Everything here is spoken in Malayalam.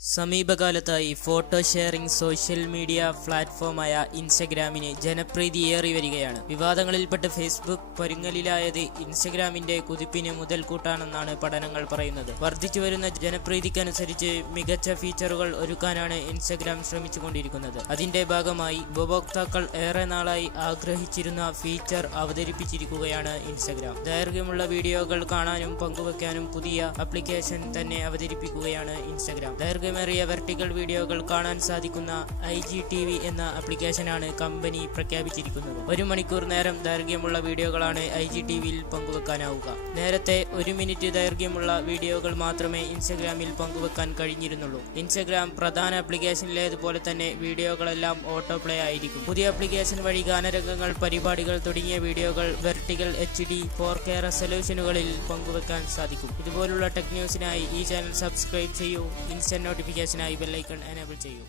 സമീപകാലത്തായി ഫോട്ടോ ഷെയറിംഗ് സോഷ്യൽ മീഡിയ പ്ലാറ്റ്ഫോമായ ഇൻസ്റ്റഗ്രാമിന് ജനപ്രീതിയേറി വരികയാണ്. വിവാദങ്ങളിൽപ്പെട്ട് ഫേസ്ബുക്ക് പരുങ്ങലിലായത് ഇൻസ്റ്റഗ്രാമിന്റെ കുതിപ്പിന് മുതൽക്കൂട്ടാണെന്നാണ് പഠനങ്ങൾ പറയുന്നത്. വർദ്ധിച്ചുവരുന്ന ജനപ്രീതിക്കനുസരിച്ച് മികച്ച ഫീച്ചറുകൾ ഒരുക്കാനാണ് ഇൻസ്റ്റഗ്രാം ശ്രമിച്ചുകൊണ്ടിരിക്കുന്നത്. അതിന്റെ ഭാഗമായി ഉപഭോക്താക്കൾ ഏറെ നാളായി ആഗ്രഹിച്ചിരുന്ന ഫീച്ചർ അവതരിപ്പിച്ചിരിക്കുകയാണ് ഇൻസ്റ്റഗ്രാം. ദൈർഘ്യമുള്ള വീഡിയോകൾ കാണാനും പങ്കുവെക്കാനും പുതിയ ആപ്ലിക്കേഷൻ തന്നെ അവതരിപ്പിക്കുകയാണ് ഇൻസ്റ്റഗ്രാം. ദൈർഘ്യമേറിയ വെർട്ടിക്കൽ വീഡിയോകൾ കാണാൻ സാധിക്കുന്ന IGTV എന്ന ആപ്ലിക്കേഷനാണ് കമ്പനി പ്രഖ്യാപിച്ചിരിക്കുന്നത്. 1 മണിക്കൂർ നേരം ദൈർഘ്യമുള്ള വീഡിയോകളാണ് IGTVയിൽ പങ്കുവെക്കാനാവുക. നേരത്തെ 1 മിനിറ്റ് ദൈർഘ്യമുള്ള വീഡിയോകൾ മാത്രമേ ഇൻസ്റ്റഗ്രാമിൽ പങ്കുവെക്കാൻ കഴിഞ്ഞിരുന്നുള്ളൂ. ഇൻസ്റ്റഗ്രാം പ്രധാന ആപ്ലിക്കേഷനിലേതുപോലെ തന്നെ വീഡിയോകളെല്ലാം ഓട്ടോ പ്ലേ ആയിരിക്കും. പുതിയ ആപ്ലിക്കേഷൻ വഴി ഗാനരംഗങ്ങൾ, പരിപാടികൾ തുടങ്ങിയ വീഡിയോകൾ വെർട്ടിക്കൽ HD 4K റെസൊല്യൂഷനുകളിൽ പങ്കുവെക്കാൻ സാധിക്കും. ഇതുപോലുള്ള ടെക് ന്യൂസിനായി ഈ ചാനൽ സബ്സ്ക്രൈബ് ചെയ്യൂ. ഇൻസ്റ്റന്റ് നോട്ടിഫിക്കേഷനായി ബെൽ ഐക്കൺ എനേബിൾ ചെയ്യൂ.